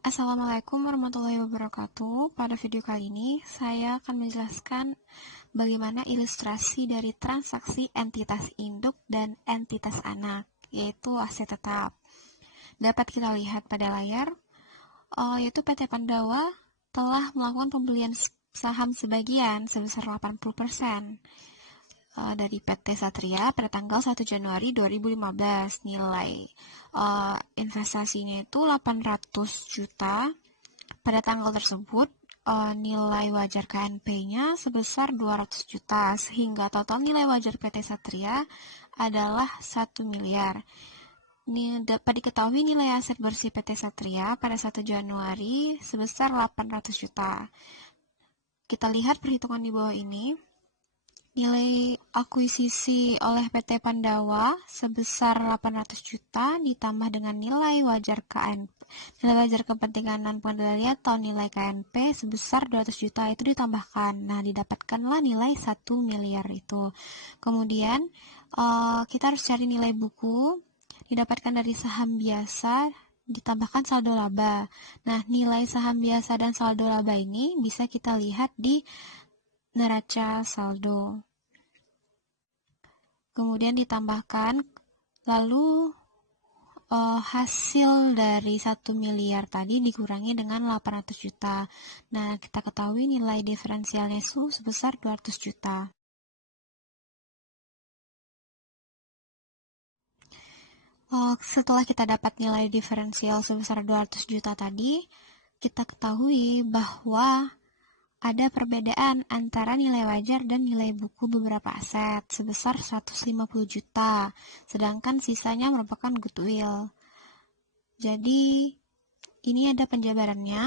Assalamualaikum warahmatullahi wabarakatuh. Pada video kali ini, saya akan menjelaskan bagaimana ilustrasi dari transaksi entitas induk dan entitas anak, yaitu aset tetap. Dapat kita lihat pada layar, yaitu PT Pandawa telah melakukan pembelian saham sebagian sebesar 80% dari PT Satria pada tanggal 1 Januari 2015. Nilai investasinya itu 800 juta. Pada tanggal tersebut, nilai wajar KNP-nya sebesar 200 juta, sehingga total nilai wajar PT Satria adalah 1 miliar. Dapat diketahui nilai aset bersih PT Satria pada 1 Januari sebesar 800 juta. Kita lihat perhitungan di bawah ini. Nilai akuisisi oleh PT Pandawa sebesar 800 juta ditambah dengan nilai wajar KNP. Nilai wajar kepentingan non-pengendalian atau nilai KNP sebesar 200 juta itu ditambahkan. Nah, didapatkanlah nilai 1 miliar itu. Kemudian, kita harus cari nilai buku. Didapatkan dari saham biasa ditambahkan saldo laba. Nah, nilai saham biasa dan saldo laba ini bisa kita lihat di neraca saldo. Kemudian ditambahkan, lalu hasil dari 1 miliar tadi dikurangi dengan 800 juta. Nah, kita ketahui nilai diferensialnya itu sebesar 200 juta. Setelah kita dapat nilai diferensial sebesar 200 juta tadi, kita ketahui bahwa ada perbedaan antara nilai wajar dan nilai buku beberapa aset sebesar 150 juta, sedangkan sisanya merupakan goodwill. Jadi, ini ada penjabarannya.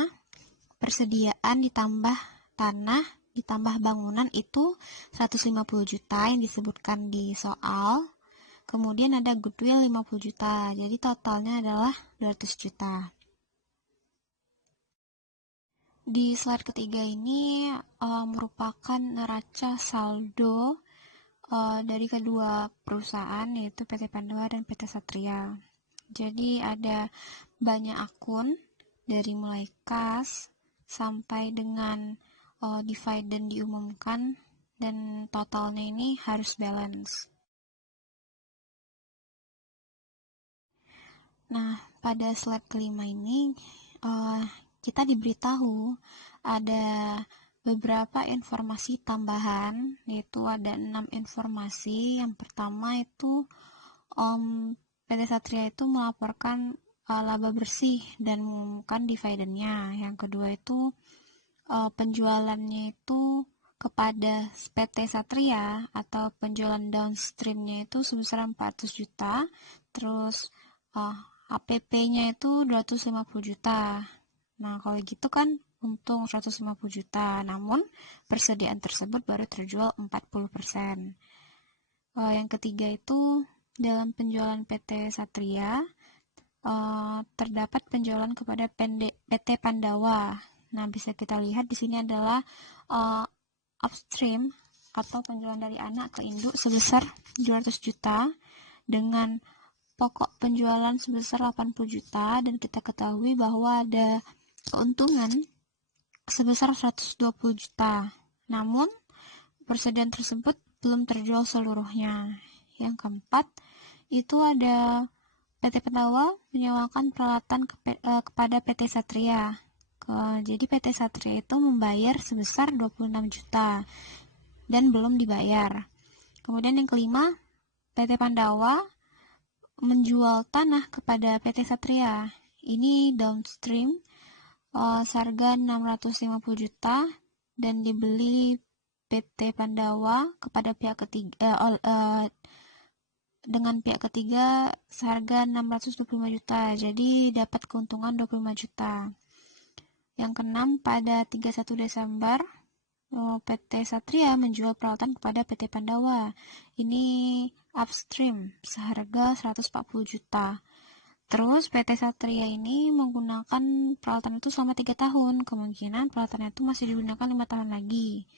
Persediaan ditambah tanah ditambah bangunan itu 150 juta yang disebutkan di soal. Kemudian ada goodwill 50 juta. Jadi totalnya adalah 200 juta. Di slide ketiga ini merupakan neraca saldo dari kedua perusahaan, yaitu PT Pandawa dan PT Satria. Jadi ada banyak akun dari mulai kas sampai dengan dividen diumumkan, dan totalnya ini harus balance. Nah, pada slide kelima ini kita diberitahu ada beberapa informasi tambahan, yaitu ada 6 informasi. Yang pertama itu PT Satria itu melaporkan laba bersih dan mengumumkan dividennya. Yang kedua itu penjualannya itu kepada PT Satria atau penjualan downstreamnya itu sebesar 400 juta. Terus APP-nya itu 250 juta. Nah, kalau gitu kan untung 150 juta, namun persediaan tersebut baru terjual 40%. Yang ketiga itu dalam penjualan PT Satria terdapat penjualan kepada PT Pandawa. Nah, bisa kita lihat di sini adalah upstream atau penjualan dari anak ke induk sebesar 200 juta dengan pokok penjualan sebesar 80 juta, dan kita ketahui bahwa ada keuntungan sebesar 120 juta. Namun, persediaan tersebut belum terjual seluruhnya. Yang keempat, itu ada PT Pandawa menyewakan peralatan kepada PT Satria. Jadi PT Satria itu membayar sebesar 26 juta dan belum dibayar. Kemudian yang kelima, PT Pandawa menjual tanah kepada PT Satria. Ini downstream seharga 650 juta dan dibeli PT Pandawa kepada pihak ketiga dengan pihak ketiga seharga 625 juta. Jadi dapat keuntungan 25 juta. Yang keenam, pada 31 Desember PT Satria menjual peralatan kepada PT Pandawa. Ini upstream seharga 140 juta. Terus PT Satria ini menggunakan peralatan itu selama 3 tahun. Kemungkinan peralatan itu masih digunakan 5 tahun lagi.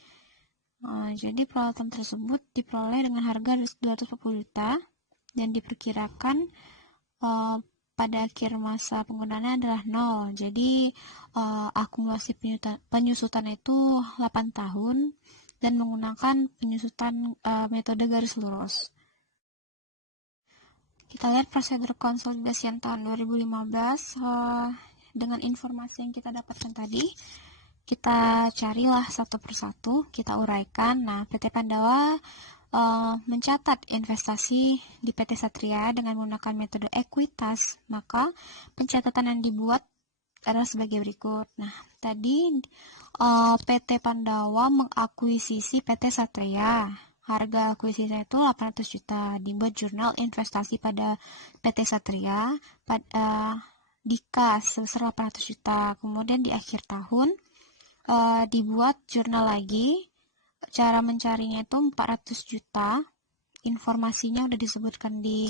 Jadi peralatan tersebut diperoleh dengan harga 240 juta dan diperkirakan pada akhir masa penggunaannya adalah 0. Jadi akumulasi penyusutan itu 8 tahun dan menggunakan penyusutan metode garis lurus. Kita lihat prosedur konsolidasian tahun 2015 dengan informasi yang kita dapatkan tadi. Kita carilah satu persatu, kita uraikan. Nah, PT Pandawa mencatat investasi di PT Satria dengan menggunakan metode ekuitas, maka pencatatan yang dibuat adalah sebagai berikut. Nah, tadi PT Pandawa mengakuisisi PT Satria. Harga akuisisinya itu 800 juta. Dibuat jurnal investasi pada PT Satria di kas sebesar 800 juta. Kemudian di akhir tahun dibuat jurnal lagi. Cara mencarinya itu 400 juta. Informasinya udah disebutkan di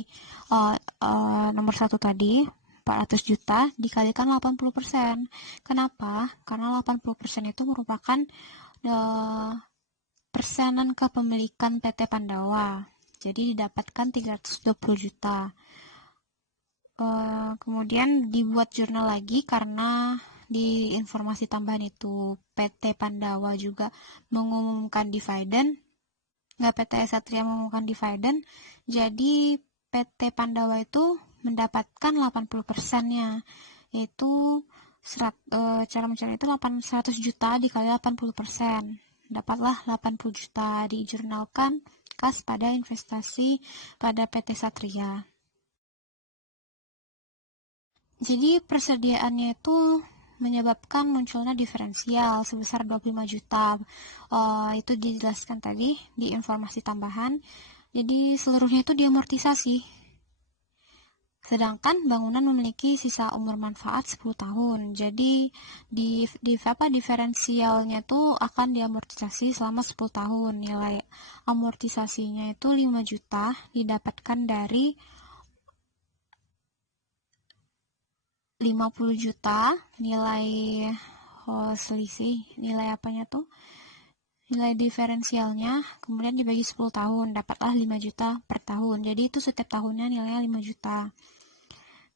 nomor 1 tadi. 400 juta dikalikan 80%. Kenapa? Karena 80% itu merupakan persenan kepemilikan PT Pandawa. Jadi didapatkan 320 juta. Kemudian dibuat jurnal lagi karena di informasi tambahan itu PT Pandawa juga mengumumkan dividen. PT Satria mengumumkan dividen. Jadi PT Pandawa itu mendapatkan 80%-nya. Yaitu cara mencari itu 100 juta dikali 80%. Dapatlah 80 juta, dijurnalkan kas pada investasi pada PT Satria. Jadi persediaannya itu menyebabkan munculnya diferensial sebesar 25 juta. Itu dijelaskan tadi di informasi tambahan. Jadi seluruhnya itu diamortisasi. Sedangkan bangunan memiliki sisa umur manfaat 10 tahun. Jadi diferensialnya itu akan diamortisasi selama 10 tahun. Nilai amortisasinya itu 5 juta didapatkan dari 50 juta nilai selisih, nilai apanya tuh? Nilai diferensialnya, kemudian dibagi 10 tahun, dapatlah 5 juta per tahun. Jadi itu setiap tahunnya nilainya 5 juta.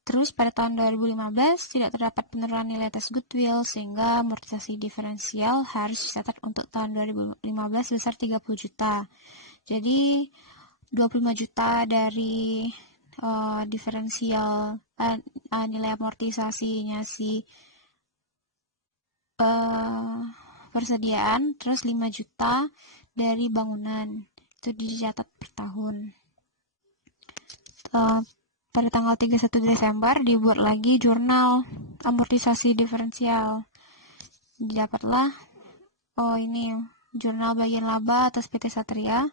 Terus pada tahun 2015 tidak terdapat penurunan nilai atas goodwill sehingga amortisasi diferensial harus dicatat untuk tahun 2015 sebesar 30 juta. Jadi 25 juta dari diferensial nilai amortisasinya si persediaan, terus 5 juta dari bangunan. Itu dicatat per tahun. Pada tanggal 31 Desember dibuat lagi jurnal amortisasi diferensial. Didapatlah ini jurnal bagian laba atas PT Satria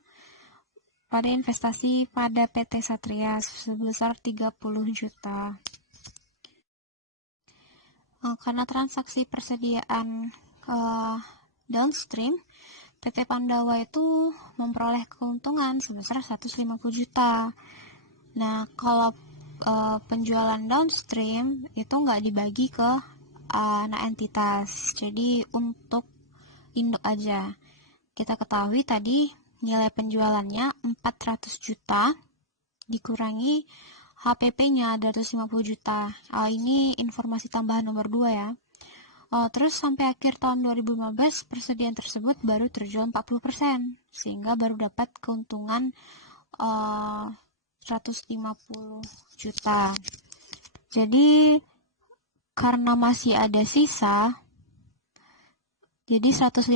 pada investasi pada PT Satria sebesar 30 juta. Karena transaksi persediaan downstream, PT Pandawa itu memperoleh keuntungan sebesar 150 juta. Nah, kalau penjualan downstream itu nggak dibagi ke anak entitas, jadi untuk induk aja. Kita ketahui tadi nilai penjualannya 400 juta dikurangi HPP-nya 250 juta. Ini informasi tambahan nomor 2 ya. Terus sampai akhir tahun 2015 persediaan tersebut baru terjual 40%, sehingga baru dapat keuntungan 150 juta. Jadi karena masih ada sisa, jadi 150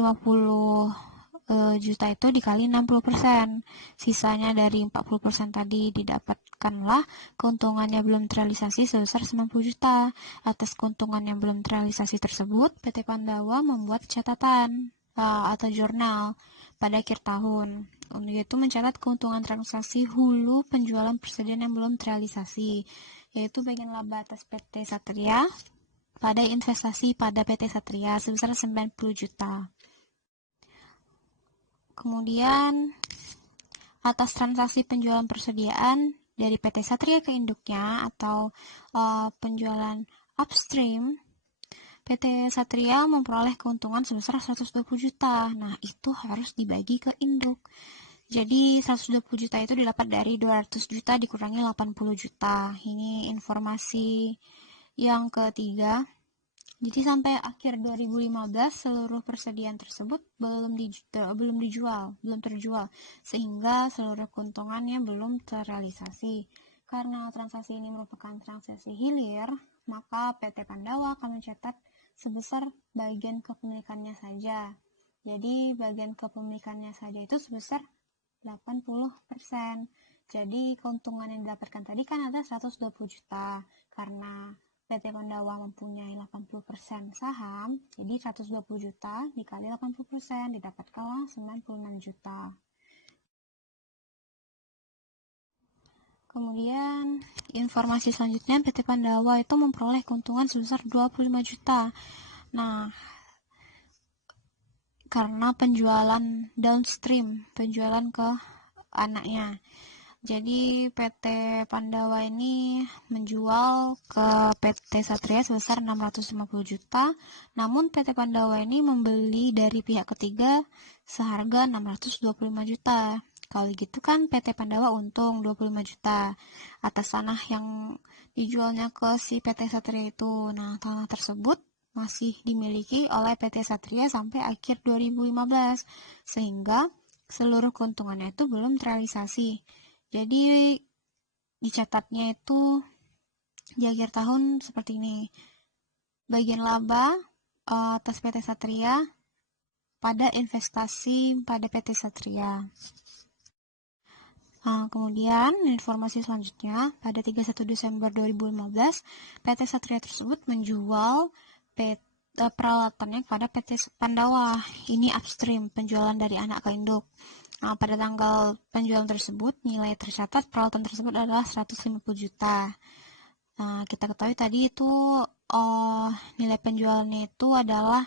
juta itu dikali 60%. Sisanya dari 40% tadi didapatkanlah keuntungannya belum terrealisasi sebesar 90 juta. Atas keuntungan yang belum terrealisasi tersebut, PT Pandawa membuat catatan atau jurnal pada akhir tahun, yaitu mencatat keuntungan transaksi hulu penjualan persediaan yang belum terrealisasi, yaitu bagian laba atas PT Satria pada investasi pada PT Satria sebesar 90 juta. Kemudian atas transaksi penjualan persediaan dari PT Satria ke induknya atau penjualan upstream, PT Satria memperoleh keuntungan sebesar 120 juta. Nah, itu harus dibagi ke induk. Jadi 120 juta itu didapat dari 200 juta dikurangi 80 juta. Ini informasi yang ketiga. Jadi sampai akhir 2015 seluruh persediaan tersebut belum terjual, sehingga seluruh keuntungannya belum terrealisasi. Karena transaksi ini merupakan transaksi hilir, maka PT Pandawa akan mencatat sebesar bagian kepemilikannya saja. Jadi bagian kepemilikannya saja itu sebesar 80%. Jadi keuntungan yang didapatkan tadi kan ada 120 juta. Karena PT Pandawa mempunyai 80% saham, jadi 120 juta dikali 80% didapatkanlah 96 juta. Kemudian informasi selanjutnya, PT Pandawa itu memperoleh keuntungan sebesar 25 juta. Nah, karena penjualan downstream, penjualan ke anaknya. Jadi PT Pandawa ini menjual ke PT Satria sebesar 650 juta, namun PT Pandawa ini membeli dari pihak ketiga seharga 625 juta. Kalau gitu kan PT Pandawa untung 25 juta atas tanah yang dijualnya ke si PT Satria itu. Nah, tanah tersebut masih dimiliki oleh PT Satria sampai akhir 2015, sehingga seluruh keuntungannya itu belum terrealisasi. Jadi dicatatnya itu di akhir tahun seperti ini. Bagian laba atas PT Satria pada investasi pada PT Satria. Kemudian informasi selanjutnya, pada 31 Desember 2015, PT Satria tersebut menjual peralatannya kepada PT Pandawa. Ini upstream, penjualan dari anak ke induk. Pada tanggal penjualan tersebut, nilai tercatat peralatan tersebut adalah 150 juta. Kita ketahui tadi itu nilai penjualannya itu adalah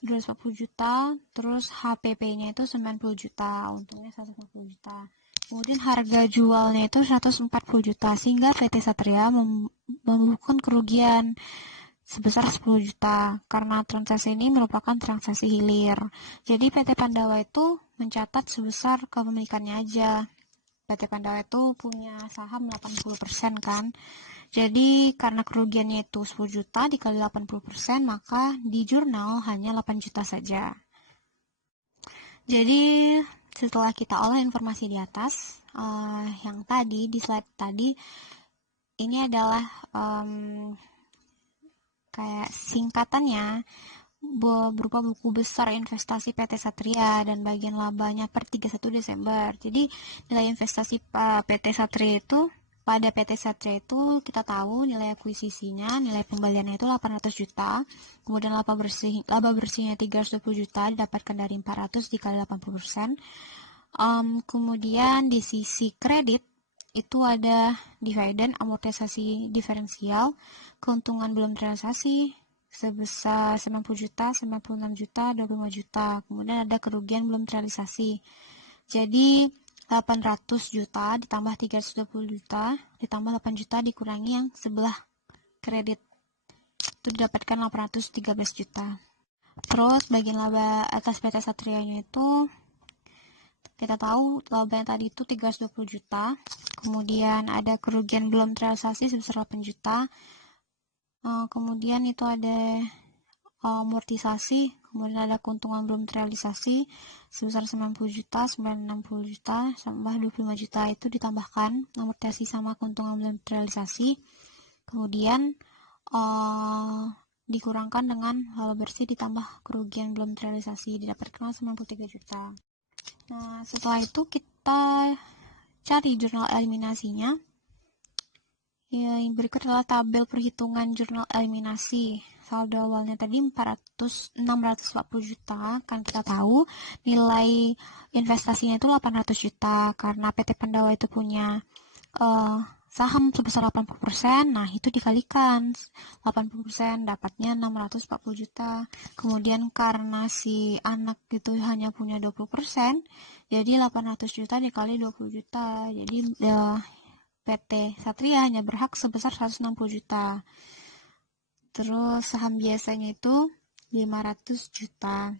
240 juta, terus HPP-nya itu 90 juta, untungnya 140 juta. Kemudian harga jualnya itu 140 juta, sehingga PT Satria membukukan kerugian sebesar 10 juta, karena transaksi ini merupakan transaksi hilir. Jadi PT Pandawa itu mencatat sebesar kepemilikannya aja. PT Pandawa itu punya saham 80% kan. Jadi karena kerugiannya itu 10 juta dikali 80%, maka di jurnal hanya 8 juta saja. Jadi setelah kita olah informasi di atas, yang tadi di slide tadi, ini adalah kayak singkatannya berupa buku besar investasi PT Satria dan bagian labanya per 31 Desember. Jadi nilai investasi PT Satria itu pada PT Satria itu kita tahu nilai akuisisinya, nilai pembeliannya itu 800 juta, kemudian laba bersihnya 320 juta didapatkan dari 400 dikali 80%. Kemudian di sisi kredit itu ada dividen, amortisasi diferensial, keuntungan belum terrealisasi sebesar 90 juta, 96 juta, 25 juta. Kemudian ada kerugian belum terrealisasi. Jadi 800 juta ditambah 320 juta ditambah 8 juta dikurangi yang sebelah kredit, itu didapatkan 813 juta. Terus bagian laba atas PT Satrianya itu kita tahu labanya tadi itu 320 juta, kemudian ada kerugian belum terrealisasi sebesar 8 juta, kemudian itu ada amortisasi, kemudian ada keuntungan belum terrealisasi sebesar 90 juta, 960 juta, tambah 25 juta, itu ditambahkan amortisasi sama keuntungan belum terrealisasi, kemudian dikurangkan dengan laba bersih ditambah kerugian belum terrealisasi, didapatkan 93 juta. Nah, setelah itu kita cari jurnal eliminasinya. Yang berikut adalah tabel perhitungan jurnal eliminasi. Saldo awalnya tadi 640 juta, kan kita tahu nilai investasinya itu 800 juta, karena PT Pandawa itu punya saham sebesar 80%, nah itu dikalikan 80% dapatnya 640 juta. Kemudian karena si anak itu hanya punya 20%, jadi 800 juta dikali 20 juta, jadi PT Satria hanya berhak sebesar 160 juta. Terus saham biasanya itu 500 juta.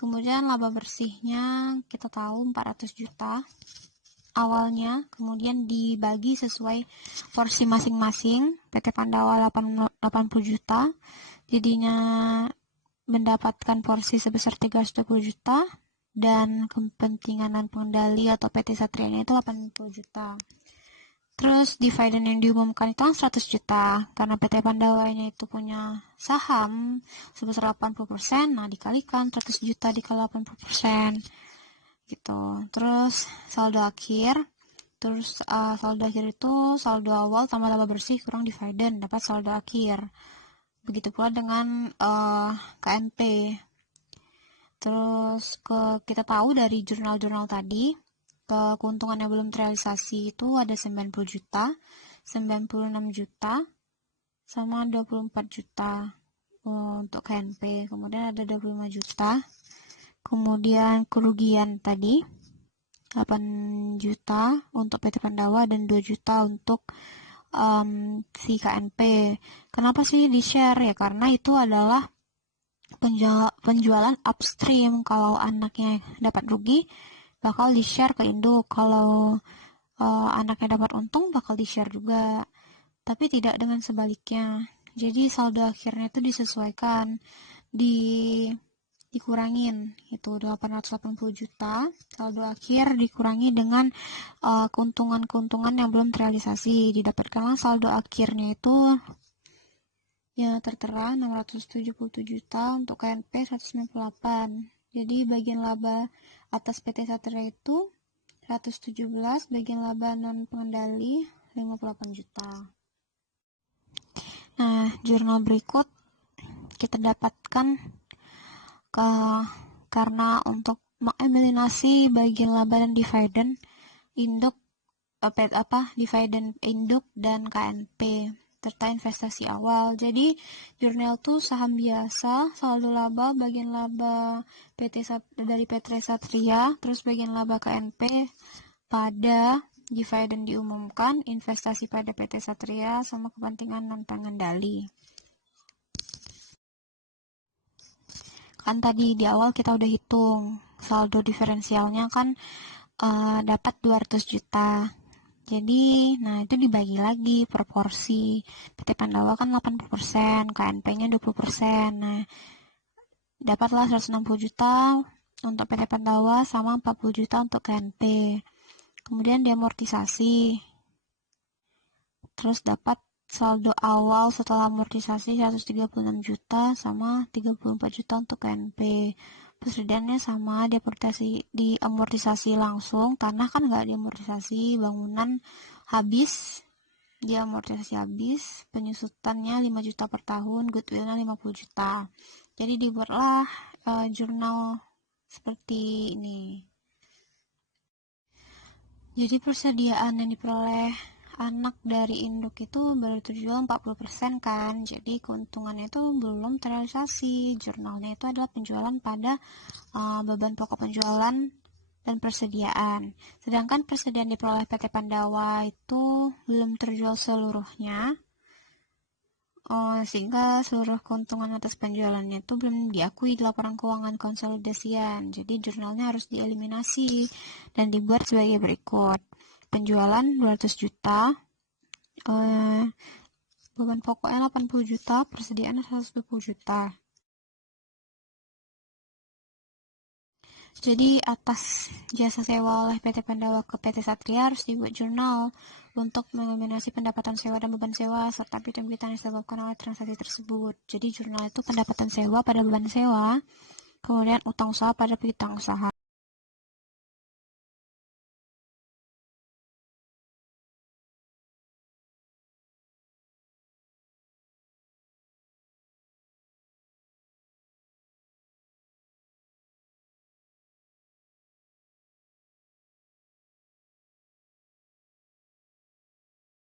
Kemudian laba bersihnya kita tahu 400 juta awalnya, kemudian dibagi sesuai porsi masing-masing. PT Pandawa 80 juta, jadinya mendapatkan porsi sebesar 320 juta, dan kepentingan dan pengendali atau PT Satrianya itu 80 juta. Terus dividen yang diumumkan itu 100 juta, karena PT Pandawanya itu punya saham sebesar 80%, nah dikalikan 100 juta dikali 80%, gitu. Terus saldo akhir, saldo akhir itu saldo awal tambah laba bersih kurang dividen, dapat saldo akhir. Begitu pula dengan KNP. Terus kita tahu dari jurnal-jurnal tadi, keuntungan yang belum terrealisasi itu ada 90 juta, 96 juta, sama 24 juta untuk KNP. Kemudian ada 25 juta. Kemudian kerugian tadi 8 juta untuk PT Pandawa dan 2 juta untuk si KNP. Kenapa sih di-share? Ya karena itu adalah penjualan upstream. Kalau anaknya dapat rugi, bakal di-share ke induk. Kalau anaknya dapat untung, bakal di-share juga. Tapi tidak dengan sebaliknya. Jadi saldo akhirnya itu disesuaikan, dikurangin. Itu 880 juta, saldo akhir dikurangi dengan keuntungan-keuntungan yang belum terrealisasi. Didapatkanlah saldo akhirnya itu ya tertera 677 juta, untuk KNP 198. Jadi bagian laba atas PT Satria itu 117, bagian laba non pengendali 58 juta. Nah, jurnal berikut kita dapatkan karena untuk mengeliminasi bagian laba dan dividen induk dividen induk dan KNP serta investasi awal. Jadi jurnal itu saham biasa, saldo laba, bagian laba dari PT Satria, terus bagian laba KNP pada dividen diumumkan, investasi pada PT Satria, sama kepentingan non pengendali. Kan tadi di awal kita udah hitung saldo diferensialnya kan dapat 200 juta. Jadi, nah itu dibagi lagi per porsi. PT Pandawa kan 80%, KNP-nya 20%. Nah, dapatlah 160 juta untuk PT Pandawa sama 40 juta untuk KNP. Kemudian diamortisasi. Terus dapat saldo awal setelah amortisasi 136 juta sama 34 juta untuk KNP. Persediaannya sama, diamortisasi langsung, tanah kan nggak diamortisasi, bangunan habis, diamortisasi habis, penyusutannya 5 juta per tahun, goodwillnya 50 juta. Jadi dibuatlah jurnal seperti ini. Jadi persediaan yang diperoleh anak dari induk itu baru terjual 40% kan, jadi keuntungannya itu belum terrealisasi. Jurnalnya itu adalah penjualan pada beban pokok penjualan dan persediaan. Sedangkan persediaan diperoleh PT Pandawa itu belum terjual seluruhnya, sehingga seluruh keuntungan atas penjualannya itu belum diakui di laporan keuangan konsolidasian. Jadi jurnalnya harus dieliminasi dan dibuat sebagai berikut. Penjualan 200 juta, beban pokoknya 80 juta, persediaan 120 juta. Jadi atas jasa sewa oleh PT Pandawa ke PT Satria harus dibuat jurnal untuk mengeliminasi pendapatan sewa dan beban sewa serta piutang-piutang yang disebabkan oleh transaksi tersebut. Jadi jurnal itu pendapatan sewa pada beban sewa, kemudian utang usaha pada piutang usaha.